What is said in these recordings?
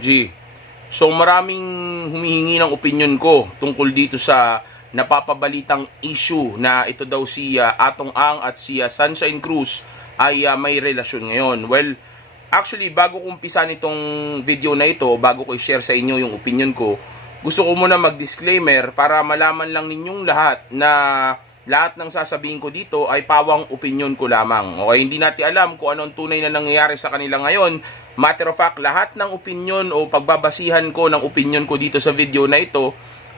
G. So maraming humihingi ng opinion ko tungkol dito sa napapabalitang issue na ito daw si Atong Ang at si Sunshine Cruz ay may relasyon ngayon. Well, actually, bago ko umpisan itong video na ito, bago ko i-share sa inyo yung opinion ko, gusto ko muna mag-disclaimer para malaman lang ninyong lahat na lahat ng sasabihin ko dito ay pawang opinion ko lamang. Okay, hindi natin alam kung anong tunay na nangyayari sa kanila ngayon. Matter of fact, lahat ng opinion o pagbabasihan ko ng opinion ko dito sa video na ito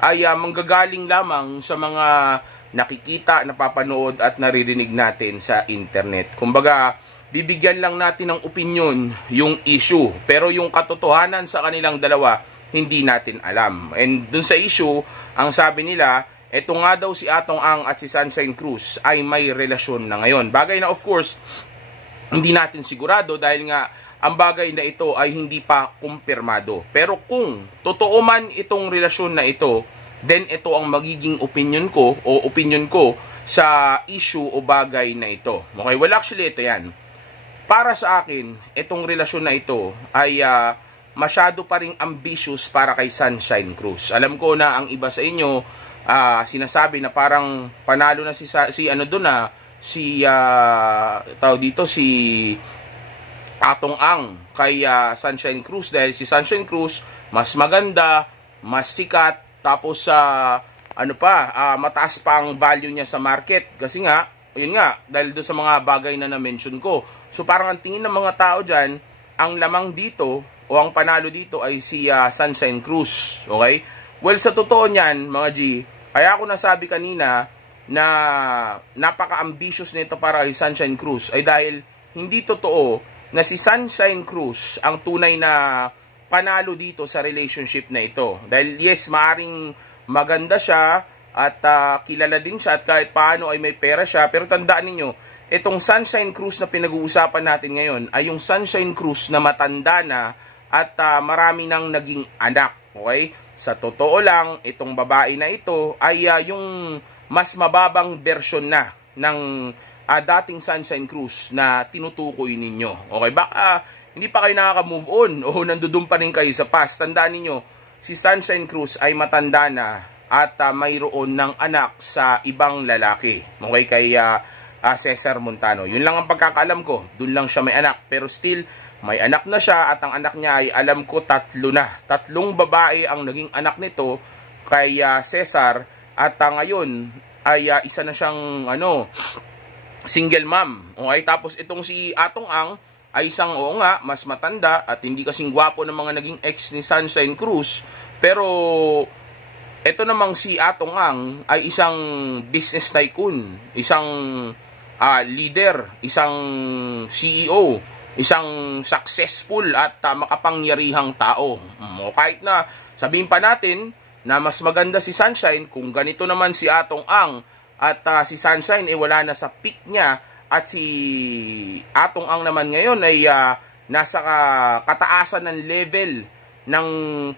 ay manggagaling lamang sa mga nakikita, napapanood at naririnig natin sa internet. Kumbaga, bibigyan lang natin ng opinion yung issue. Pero yung katotohanan sa kanilang dalawa, hindi natin alam. And dun sa issue, ang sabi nila, eto nga daw si Atong Ang at si Sunshine Cruz ay may relasyon na ngayon. Bagay na of course, hindi natin sigurado dahil nga ang bagay na ito ay hindi pa kumpirmado. Pero kung totoo man itong relasyon na ito, then ito ang magiging opinion ko o opinion ko sa issue o bagay na ito. Okay, well actually ito yan. Para sa akin, itong relasyon na ito ay masyado pa ring ambitious para kay Sunshine Cruz. Alam ko na ang iba sa inyo sinasabi na parang panalo na si ano doon si tao dito si Atong Ang kay Sunshine Cruz dahil si Sunshine Cruz mas maganda, mas sikat, tapos mataas pa ang value niya sa market kasi nga, yun nga, dahil doon sa mga bagay na na-mention ko. So parang ang tingin ng mga tao dyan, ang lamang dito o ang panalo dito ay si Sunshine Cruz. Okay? Well, sa totoo niyan, mga G, kaya ako nasabi kanina na napaka-ambitious nito para kay Sunshine Cruz ay dahil hindi totoo na si Sunshine Cruz ang tunay na panalo dito sa relationship na ito. Dahil yes, maaring maganda siya at kilala din siya at kahit paano ay may pera siya. Pero tandaan ninyo, itong Sunshine Cruz na pinag-uusapan natin ngayon ay yung Sunshine Cruz na matanda na at marami nang naging anak. Okay? Sa totoo lang, itong babae na ito ay yung mas mababang version na ng dating Sunshine Cruz na tinutukoy ninyo. Okay, baka hindi pa kayo nakaka-move on o nandudun pa rin kayo sa past. Tandaan ninyo, si Sunshine Cruz ay matanda na at mayroon ng anak sa ibang lalaki. Okay, kay Cesar Montano. Yun lang ang pagkakaalam ko. Doon lang siya may anak. Pero still, may anak na siya at ang anak niya ay alam ko 3 na. 3 babae ang naging anak nito kay Cesar at ngayon ay isa na siyang single mom. Okay, tapos itong si Atong Ang ay isang mas matanda at hindi kasing gwapo ng mga naging ex ni Sunshine Cruz. Pero ito namang si Atong Ang ay isang business tycoon, isang leader, isang CEO, isang successful at makapangyarihang tao. Kahit na sabihin pa natin na mas maganda si Sunshine, kung ganito naman si Atong Ang at si Sunshine wala na sa peak niya at si Atong Ang naman ngayon ay nasa kataasan ng level ng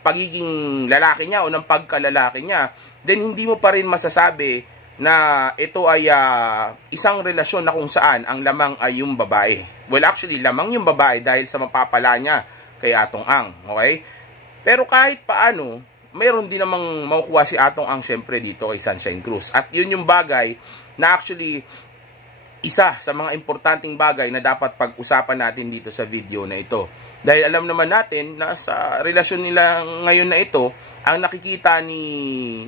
pagiging lalaki niya o ng pagkalalaki niya, then hindi mo pa rin masasabi na ito ay isang relasyon na kung saan ang lamang ay yung babae. Well, actually, lamang yung babae dahil sa mapapala niya kay Atong Ang. Okay? Pero kahit paano, mayroon din namang makukuha si Atong Ang syempre dito kay Sunshine Cruz. At yun yung bagay na actually isa sa mga importanteng bagay na dapat pag-usapan natin dito sa video na ito. Dahil alam naman natin na sa relasyon nila ngayon na ito, ang nakikita ni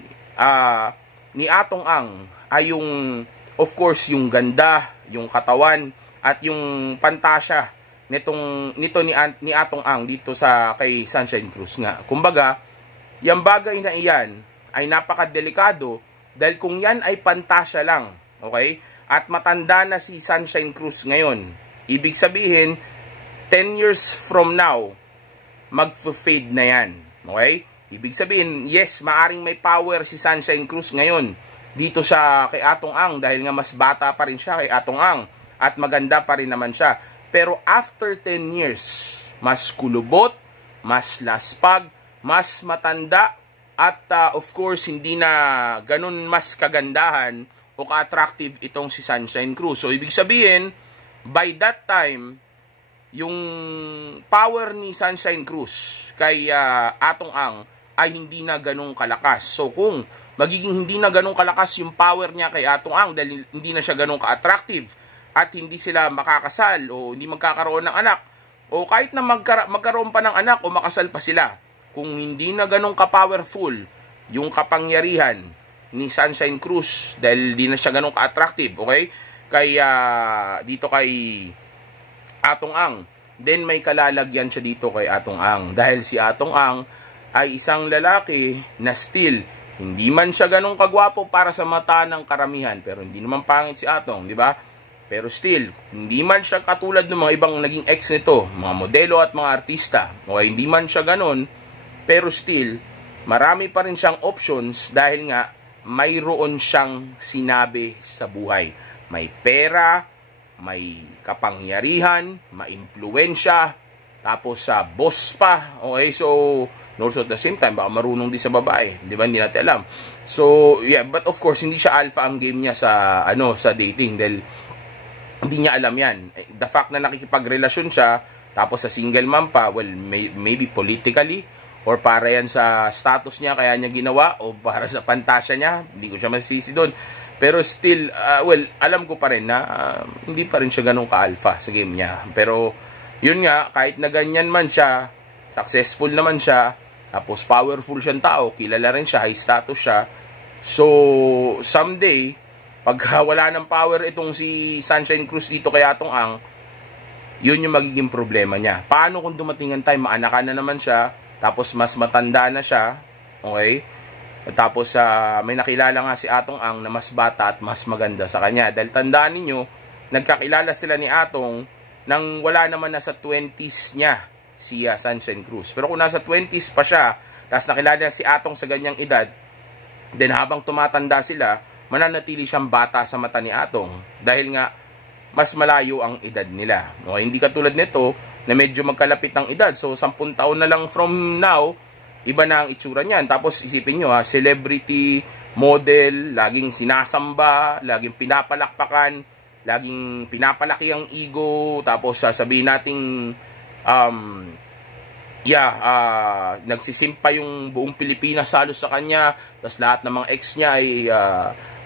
Atong Ang ay yung, of course, yung ganda, yung katawan, at yung pantasya nito ni Atong Ang dito sa kay Sunshine Cruz nga. Kumbaga, yung bagay na iyan ay napakadelikado dahil kung yan ay pantasya lang, okay? At matanda na si Sunshine Cruz ngayon, ibig sabihin, 10 years from now, mag-fade na yan, okay? Ibig sabihin, yes, maaring may power si Sunshine Cruz ngayon dito sa kay Atong Ang dahil nga mas bata pa rin siya kay Atong Ang at maganda pa rin naman siya. Pero after 10 years, mas kulubot, mas laspag, mas matanda at of course hindi na ganun mas kagandahan o ka-attractive itong si Sunshine Cruz. So ibig sabihin, by that time, yung power ni Sunshine Cruz kay Atong Ang ay hindi na ganong kalakas. So kung magiging hindi na ganong kalakas yung power niya kay Atong Ang dahil hindi na siya ganong ka-attractive at hindi sila makakasal o hindi magkakaroon ng anak o kahit na magkaroon pa ng anak o makasal pa sila, kung hindi na ganong ka-powerful yung kapangyarihan ni Sunshine Cruz dahil hindi na siya ganong ka-attractive, okay? Kaya dito kay Atong Ang, then may kalalagyan siya dito kay Atong Ang dahil si Atong Ang ay isang lalaki na still hindi man siya ganong kagwapo para sa mata ng karamihan, pero hindi naman pangit si Atong, di ba? Pero still, hindi man siya katulad ng mga ibang naging ex nito, mga modelo at mga artista. O hindi man siya ganon, pero still, marami pa rin siyang options dahil nga mayroon siyang sinabi sa buhay. May pera, may kapangyarihan, maimpluwensya, tapos sa boss pa. Okay, so also at the same time, baka marunong din sa babae. Di ba? Hindi natin alam. So, yeah, but of course, hindi siya alpha ang game niya sa, sa dating. Dahil, hindi niya alam yan. The fact na nakikipagrelasyon siya, tapos sa single mom pa, well, maybe politically, or para yan sa status niya, kaya niya ginawa, o para sa pantasya niya, hindi ko siya masisi doon. Pero still, well, alam ko pa rin na hindi pa rin siya ganun ka-alpha sa game niya. Pero, yun nga, kahit na ganyan man siya, successful naman siya, tapos powerful siyang tao, kilala rin siya, high status siya. So, someday, pag wala ng power itong si Sunshine Cruz dito kay Atong Ang, yun yung magiging problema niya. Paano kung dumating ang time, maanakan na naman siya, tapos mas matanda na siya, okay? Tapos may nakilala nga si Atong Ang na mas bata at mas maganda sa kanya. Dahil tandaan ninyo, nagkakilala sila ni Atong nang wala naman na sa 20s niya si Sunshine Cruz. Pero kung nasa 20s pa siya, tapos nakilala si Atong sa ganyang edad, then habang tumatanda sila, mananatili siyang bata sa mata ni Atong dahil nga mas malayo ang edad nila. No, hindi katulad nito na medyo magkalapit ang edad. So 10 taon na lang from now, iba na ang itsura niyan. Tapos isipin nyo celebrity, model, laging sinasamba, laging pinapalakpakan, laging pinapalaki ang ego, tapos sasabihin nating nagsisimpa yung buong Pilipinas halos sa kanya, tapos lahat ng mga ex niya ay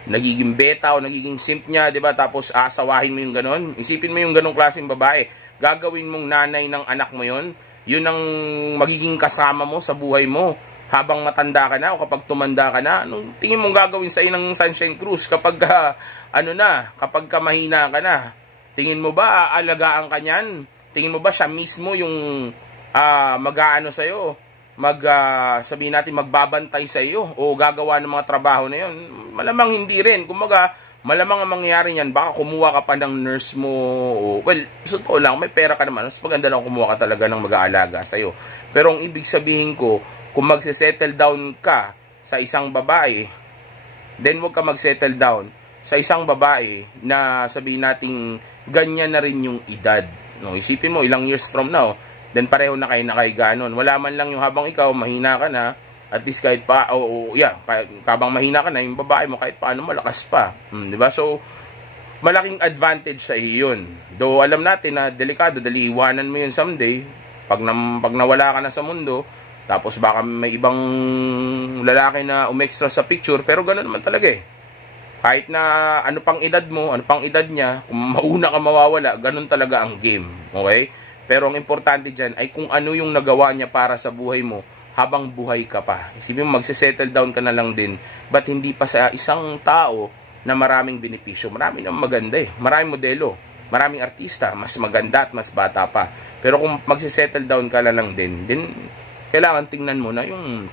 nagiging beta o nagiging simp niya, 'di ba? Tapos aasawahin mo yung ganon. Isipin mo yung ganong klaseng babae. Gagawin mong nanay ng anak mo yon. Yun ang magiging kasama mo sa buhay mo habang matanda ka na o kapag tumanda ka na. Anong tingin mong gagawin sa iyo ng Sunshine Cruz kapag kapag mahina ka na? Tingin mo ba aalagaan ka niyan? Tingin mo ba siya mismo yung mag-aano sa iyo? Sabihin natin magbabantay sa iyo o gagawa ng mga trabaho na yon? Malamang hindi rin. Kumaga, malamang ang mangyayari niyan, baka kumuha ka pa ng nurse mo. Well, so lang, may pera ka naman. Mas maganda lang kumuha ka talaga ng mag-aalaga sa iyo. Pero ang ibig sabihin ko, kung magse-settle down ka sa isang babae, then wag ka mag-settle down sa isang babae na sabihin nating ganyan na rin yung edad. No, isipin mo, ilang years from now, then pareho na kayo nakahiga nun. Wala man lang yung habang ikaw, mahina ka na, at least kahit pa, habang mahina ka na, yung babae mo kahit paano malakas pa. Diba? So, malaking advantage sa iyo yun. Though alam natin na delikado, dali iwanan mo yun someday, pag nawala ka na sa mundo, tapos baka may ibang lalaki na umextra sa picture, pero gano'n naman talaga eh. Kahit na ano pang edad mo, ano pang edad niya, kung mauna ka mawawala, ganun talaga ang game. Okay? Pero ang importante dyan ay kung ano yung nagawa niya para sa buhay mo habang buhay ka pa. Isipin mo, magsisettle down ka na lang din. Ba't hindi pa sa isang tao na maraming benepisyo? Marami na maganda eh. Maraming modelo, maraming artista, mas maganda at mas bata pa. Pero kung magsisettle down ka na lang din, kailangan tingnan mo na yung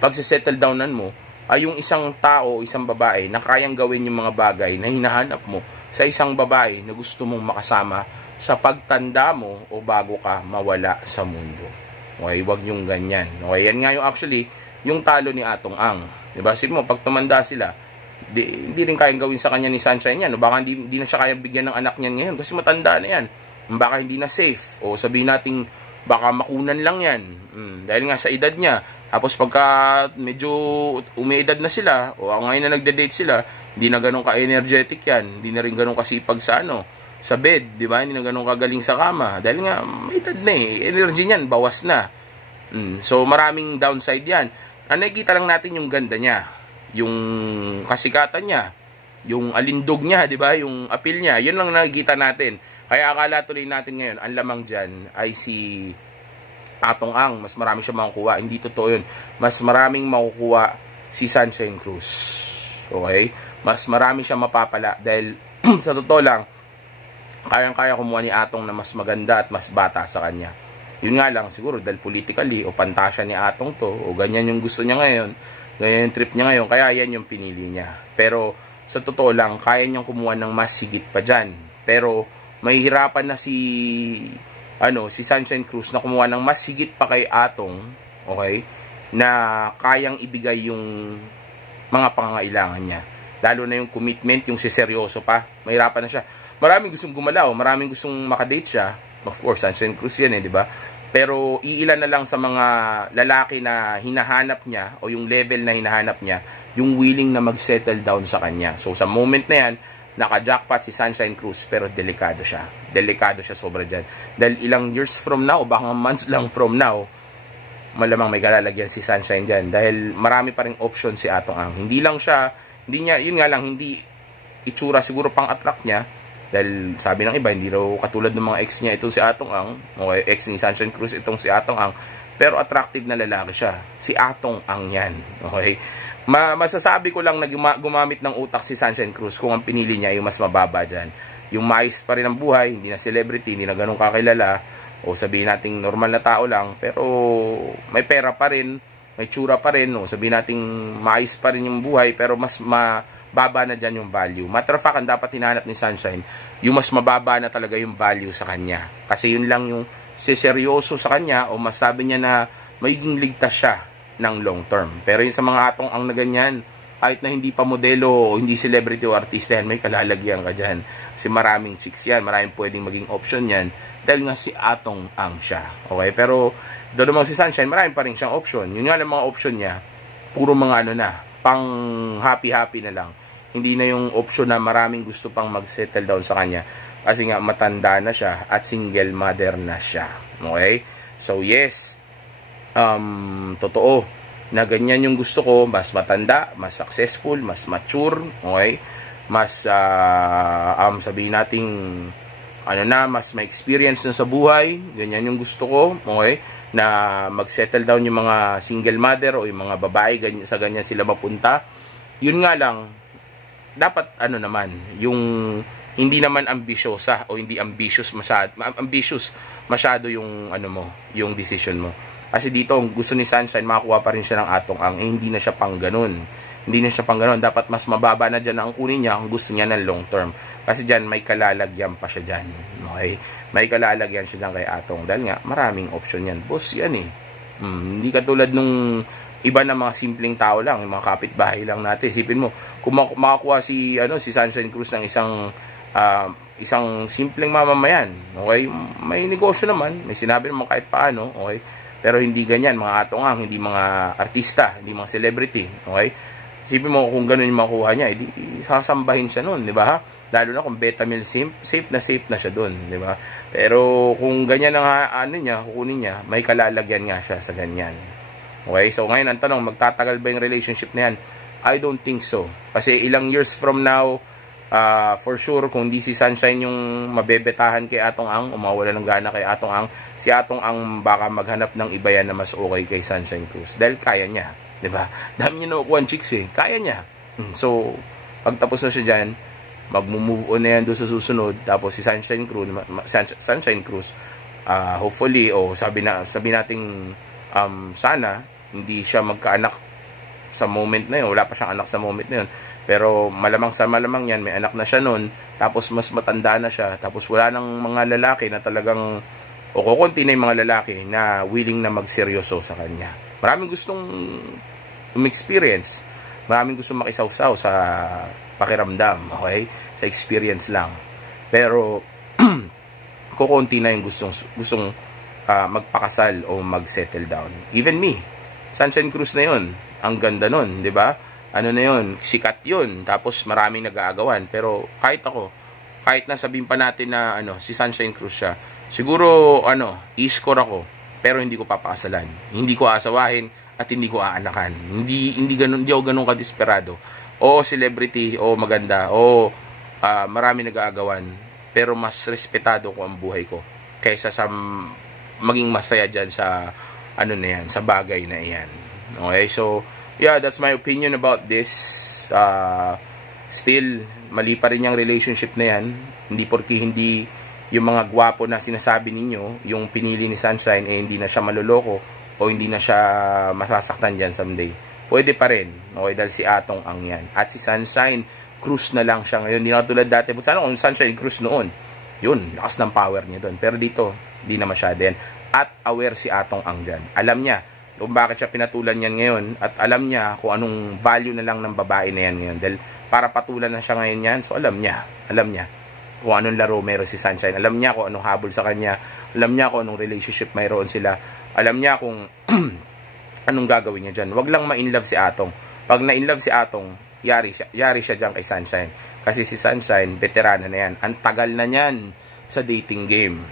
pagsisettle downan mo ay yung isang tao, isang babae na kayang gawin yung mga bagay na hinahanap mo sa isang babae na gusto mong makasama sa pagtanda mo o bago ka mawala sa mundo. Okay, wag yung ganyan. Okay, yan nga yung actually, yung talo ni Atong Ang. Diba? Sige mo, pag tumanda sila, hindi rin kayang gawin sa kanya ni Sunshine yan. O baka hindi na siya kayang bigyan ng anak niyan ngayon kasi matanda na yan. Baka hindi na safe. O sabihin natin, baka makunan lang yan. Dahil nga sa edad niya. Tapos pagka medyo umiedad na sila, o ngayon na nagde-date sila, hindi na ganun ka-energetic yan. Hindi na rin ganun kasipag sa sa bed, di ba? Hindi na ganun kagaling sa kama. Dahil nga, may edad na eh. Energy niyan, bawas na. So, maraming downside yan. Nakikita lang natin yung ganda niya. Yung kasikatan niya. Yung alindog niya, di ba? Yung appeal niya. Yun lang nakikita natin. Kaya akala tuloy natin ngayon, ang lamang dyan ay si Atong Ang. Mas marami siya makukuha. Hindi totoo yun. Mas maraming makukuha si Sunshine Cruz. Okay? Mas marami siya mapapala. Dahil, sa totoo lang, kayang-kaya kumuha ni Atong na mas maganda at mas bata sa kanya. Yun nga lang, siguro dahil politically o pantasya ni Atong to, o ganyan yung gusto niya ngayon, ganyan yung trip niya ngayon, kaya yan yung pinili niya. Pero sa totoo lang, kaya niyang kumuha ng mas higit pa dyan. Pero mahihirapan na si Sunshine Cruz na kumuha ng mas higit pa kay Atong, okay, na kayang ibigay yung mga pangangailangan niya. Lalo na yung commitment, yung siseryoso pa, mahirapan na siya. Maraming gustong gumalaw, maraming gustong makadate siya. Of course, Sunshine Cruz yan di ba? Pero iilan na lang sa mga lalaki na hinahanap niya o yung level na hinahanap niya, yung willing na mag-settle down sa kanya. So sa moment na yan, naka-jackpot si Sunshine Cruz, pero delikado siya. Delikado siya sobra dyan. Dahil ilang years from now, baka months lang from now, malamang may kalalagyan si Sunshine dyan. Dahil marami pa rin option si Atong Ang. Hindi niya, yun nga lang, hindi itsura siguro pang attract niya. Dahil sabi ng iba, hindi raw katulad ng mga ex niya, itong si Atong Ang, o ex ni Sunshine Cruz, itong si Atong Ang, pero attractive na lalaki siya. Si Atong Ang yan. Okay? Masasabi ko lang na gumamit ng utak si Sunshine Cruz kung ang pinili niya yung mas mababa dyan. Yung maayos pa rin ang buhay, hindi na celebrity, hindi na ganun kakilala, o sabihin nating normal na tao lang, pero may pera pa rin, may tsura pa rin, o sabihin nating maayos pa rin yung buhay, pero mas baba na dyan yung value. Matter of fact, ang dapat hinahanap ni Sunshine, yung mas mababa na talaga yung value sa kanya. Kasi yun lang yung seryoso sa kanya o masabi niya na magiging ligtas siya ng long term. Pero yung sa mga Atong Ang na ganyan, kahit na hindi pa modelo o hindi celebrity o artista yan, may kalalagyan ka dyan. Kasi maraming chicks yan, maraming pwedeng maging option yan dahil nga si Atong Ang siya. Okay? Pero doon naman si Sunshine, marami pa rin siyang option. Yun nga lang mga option niya, puro mga pang happy-happy na lang. Hindi na yung option na maraming gusto pang mag-settle down sa kanya kasi nga matanda na siya at single mother na siya. Okay? So yes, totoo na ganyan yung gusto ko, mas matanda, mas successful, mas mature, okay? Mas sabihin nating mas may experience na sa buhay, ganyan yung gusto ko, okay? Na mag-settle down yung mga single mother o yung mga babae, sa ganyan sila mapunta. Yun nga lang, dapat yung hindi naman ambisyosa o hindi ambitious masyado yung yung decision mo. Kasi dito gusto ni Sunshine makakuha pa rin siya ng Atong Ang, hindi na siya pang ganun. Hindi na siya pang ganun. Dapat mas mababa na diyan ang kunin niya kung gusto niya ng long term. Kasi diyan may kalalagyan pa siya diyan. Okay? May kalalagyan siya diyan kay Atong dahil nga maraming option yan. Boss yan eh. Hindi katulad nung iba na mga simpleng tao lang, yung mga kapitbahay lang natin. Isipin mo, kung makakuha si Sunshine Cruz ng isang simpleng mamamayan, okay? May negosyo naman, may sinabi naman kahit paano, okay? Pero hindi ganyan, mga Atong Ang, hindi mga artista, hindi mga celebrity, okay? Isipin mo kung gano'n yung makuha niya, edi sasambahin siya noon, di ba? Lalo na kung Betamil safe na siya doon, di ba? Pero kung ganyan ang kukunin niya, may kalalagyan nga siya sa ganyan. Okay, so ngayon ang tanong, magtatagal ba yung relationship na yan? I don't think so. Kasi ilang years from now, for sure, kung di si Sunshine yung mabebetahan kay Atong Ang, o mawala ng gana kay Atong Ang, si Atong Ang baka maghanap ng iba yan na mas okay kay Sunshine Cruz. Dahil kaya niya, di ba? Dami niya nakukuha chicks eh. Kaya niya. So, pagtapos na siya dyan, mag-move on na yan doon sa susunod. Tapos si Sunshine Cruz, hopefully, sabi nating sana, hindi siya magkaanak sa moment na yun. Wala pa siyang anak sa moment na yun. Pero malamang yan, may anak na siya nun. Tapos mas matanda na siya. Tapos wala nang mga lalaki na talagang, o kukunti na yung mga lalaki na willing na magseryoso sa kanya. Maraming gustong experience. Maraming gustong makisawsaw sa pakiramdam. Okay? Sa experience lang. Pero kukunti na yung gustong magpakasal o mag-settle down. Even me, Sunshine Cruz na yun. Ang ganda nun, di ba? Na yun, sikat yun. Tapos maraming nag-aagawan. Pero kahit ako, kahit na sabihin pa natin na si Sunshine Cruz siya, siguro i-score ako, pero hindi ko papakasalan, hindi ko aasawahin at hindi ko aanakan. Hindi ako ganun kadesperado. O celebrity, o maganda, o marami nag-aagawan, pero mas respetado ko ang buhay ko kaysa sa maging masaya dyan sa na yan, sa bagay na yan. Okay, so yeah, that's my opinion about this. Still, mali pa rin yung relationship na yan. Hindi porke hindi yung mga gwapo na sinasabi ninyo, yung pinili ni Sunshine, hindi na siya maluloko o hindi na siya masasaktan dyan someday. Pwede pa rin. Okay, dahil si Atong Ang yan. At si Sunshine Cruz na lang siya ngayon. Hindi na tulad dati. But sana kung Sunshine Cruz noon, yun, lakas ng power niya doon. Pero dito, hindi na masyado yan. At aware si Atong Ang dyan. Alam niya kung bakit siya pinatulan yan ngayon. At alam niya kung anong value na lang ng babae na yan ngayon. Dahil para patulan na siya ngayon yan, so alam niya kung anong laro meron si Sunshine. Alam niya kung anong habol sa kanya. Alam niya kung anong relationship mayroon sila. Alam niya kung anong gagawin niya dyan. Wag lang ma-inlove si Atong. Pag na-inlove si Atong, yari siya dyan kay Sunshine. Kasi si Sunshine, veterana na yan. Ang tagal na niyan sa dating game.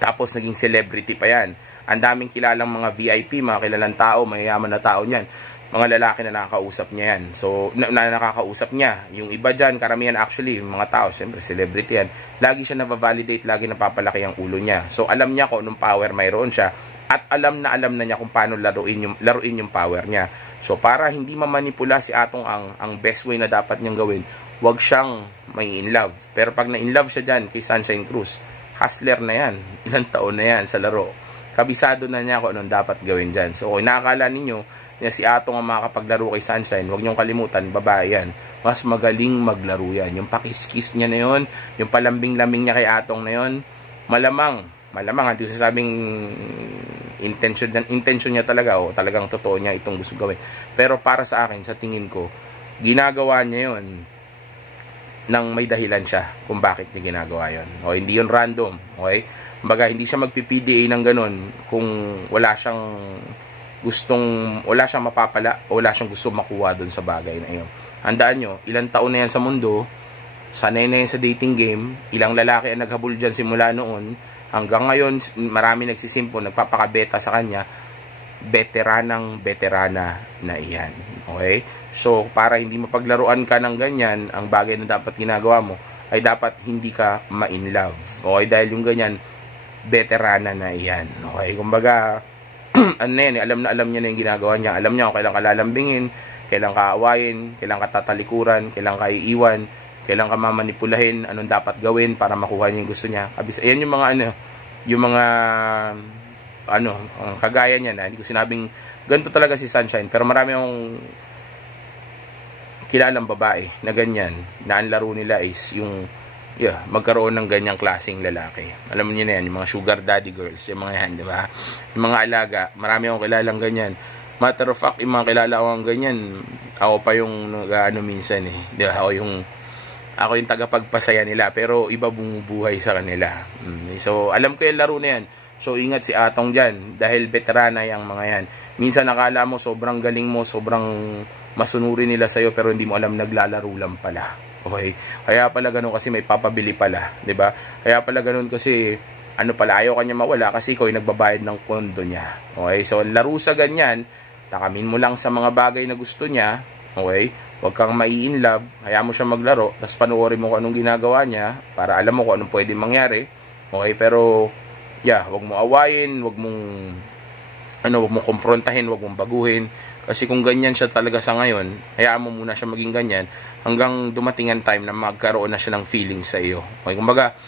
Tapos naging celebrity pa yan. Ang daming kilalang mga VIP, mga kilalang tao, mayayaman na tao niyan. Mga lalaki na nakakausap niya yan. So, nakakausap niya. Yung iba dyan, karamihan actually, yung mga tao, siyempre, celebrity yan. Lagi siya na-validate, lagi napapalaki ang ulo niya. So, alam niya kung anong power mayroon siya. At alam na niya kung paano laruin yung power niya. So, para hindi mamanipula si Atong ang best way na dapat niyang gawin, wag siyang may in love. Pero pag na in love siya dyan kay Sunshine Cruz, hustler na yan. Ilang taon na yan sa laro. Kabisado na niya kung anong dapat gawin dyan. So, kung nakakala ninyo, si Atong ang makapaglaro kay Sunshine, huwag niyong kalimutan, babae yan. Mas magaling maglaro yan. Yung pakiskis niya na yun, yung palambing-lambing niya kay Atong na yun, malamang, hindi ko sasabing intention niya talaga, o talagang totoo niya itong gusto gawin. Pero para sa akin, sa tingin ko, ginagawa niya yun nang may dahilan siya kung bakit niya ginagawa yun. O, hindi yun random. Okay? Kumbaga, hindi siya magpi-PDA ng ganun kung wala siyang mapapala o wala siyang gusto makuha doon sa bagay na yun. Handaan nyo, ilang taon na yan sa mundo, sanay na yan sa dating game, ilang lalaki ang naghabol dyan simula noon, hanggang ngayon, marami nagsisimpo, nagpapakabeta sa kanya, veterana na iyan. Okay? So, para hindi mapaglaruan ka ng ganyan, ang bagay na dapat ginagawa mo, ay dapat hindi ka ma-in love. Okay? Dahil yung ganyan, veterana na iyan. Okay? Kumbaga, alam niya na yung ginagawa niya. Alam niya kung kailan ka lalambingin, kailan ka aawayin, kailan ka tatalikuran, kailan ka iiwan, kailan ka mamanipulahin, anong dapat gawin para makuha niya yung gusto niya. Ayan yung mga kagaya niya na, hindi ko sinabing ganito talaga si Sunshine, pero marami akong kilalang babae na ganyan, na ang laro nila is yung magkaroon ng ganyang klaseng lalaki. Alam niyo na yan, yung mga sugar daddy girls, yung mga yan, di ba? Yung mga alaga, marami akong kilalang ganyan. Matter of fact, yung mga kilala akong ganyan, ako pa yung minsan di ba? Ako yung tagapagpasaya nila, pero iba bumubuhay sa kanila. So, alam ko yung laro na yan. So, ingat si Atong dyan, dahil veterana yung mga yan. Minsan nakala mo, sobrang galing mo, sobrang masunurin nila sa'yo, pero hindi mo alam, naglalaro lang pala. Okay? Kaya pala ganun kasi may papabili pala, 'di ba? Kaya pala ganun kasi ayaw kanya mawala kasi ikaw ay nagbabayad ng kondo niya. Okay? So laro sa ganyan, takamin mo lang sa mga bagay na gusto niya, okay? Huwag kang mai-in love, hayaan mo siya maglaro, tapos panoorin mo kung anong ginagawa niya para alam mo kung anong pwedeng mangyari. Okay? Pero huwag mo awayin, huwag mong komprontahin, huwag mong baguhin. Kasi kung ganyan siya talaga sa ngayon, hayaan mo muna siya maging ganyan hanggang dumating ang time na magkaroon na siya ng feelings sa iyo. Okay, kumbaga,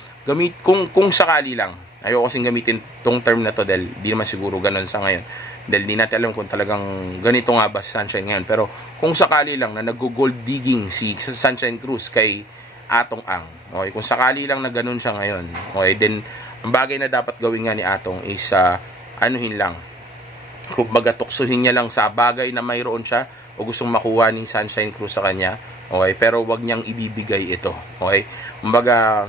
kung sakali lang, ayoko kasing gamitin tong term na to dahil di naman siguro ganun sa ngayon. Dahil di natin alam kung talagang ganito nga ba si Sunshine ngayon. Pero kung sakali lang na nag-gold digging si Sunshine Cruz kay Atong Ang, okay, kung sakali lang na ganun siya ngayon, okay, then ang bagay na dapat gawin nga ni Atong is anuhin lang, kumbaga tuksuhin niya lang sa bagay na mayroon siya o gustong makuha ni Sunshine Cruz sa kanya. Okay, pero wag niyang ibibigay ito. Okay? Kumbaga,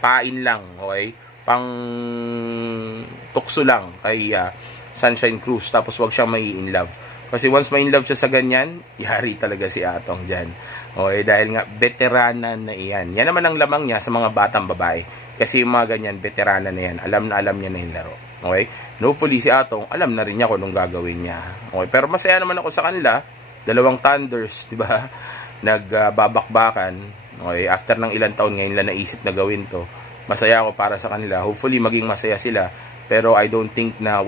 pain lang, okay? Pang tukso lang kay Sunshine Cruz, tapos wag siyang mai in love. Kasi once ma-inlove siya sa ganyan, yari talaga si Atong dyan. Okay, dahil nga, veteranan na iyan. Yan naman ang lamang niya sa mga batang babae. Kasi yung mga ganyan, veteranan na yan. Alam na alam niya na yung laro. Okay? Hopefully si Atong, alam na rin niya kung anong gagawin niya. Okay? Pero masaya naman ako sa kanila. Dalawang Thunders, di ba? Nagbabakbakan. Okay? After ng ilang taon, ngayon lang naisip na gawin to. Masaya ako para sa kanila. Hopefully maging masaya sila. Pero I don't think na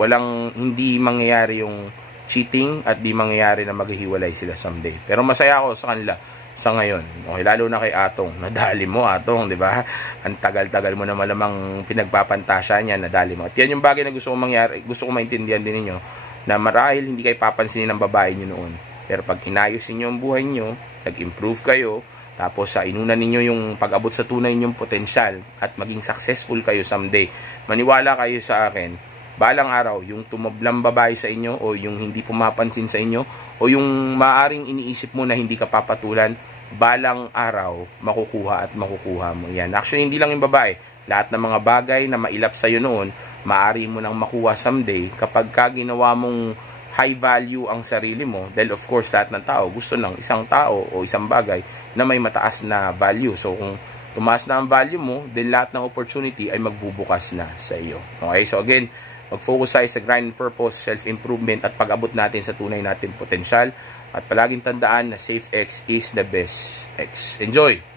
hindi mangyayari yung cheating at di mangyayari na maghihiwalay sila someday. Pero masaya ako sa kanila sa ngayon. Okay, lalo na kay Atong. Nadali mo, Atong, di ba? Ang tagal-tagal mo na malamang pinagpapantasya niya, nadali mo. At yan yung bagay na gusto kong mangyari, gusto kong maintindihan din ninyo, na marahil hindi kayo papansinin ng babae niyo noon. Pero pag inayos niyo ang buhay niyo, nag-improve kayo, tapos sa inunan ninyo yung pag-abot sa tunay ninyong potensyal at maging successful kayo someday. Maniwala kayo sa akin, balang araw, yung tumablang babae sa inyo o yung hindi pumapansin sa inyo o yung maaring iniisip mo na hindi ka papatulan, balang araw, makukuha at makukuha mo yan. Actually, hindi lang yung babae. Lahat ng mga bagay na mailap sa'yo noon, maaari mo nang makuha someday kapag ka ginawa mong high value ang sarili mo. Dahil of course, lahat ng tao gusto ng isang tao o isang bagay na may mataas na value. So, kung tumaas na ang value mo, then lahat ng opportunity ay magbubukas na sa iyo. Okay? So again, mag-focus tayo sa grind and purpose, self-improvement at pag-abot natin sa tunay natin potensyal. At palaging tandaan na safe X is the best X. Enjoy!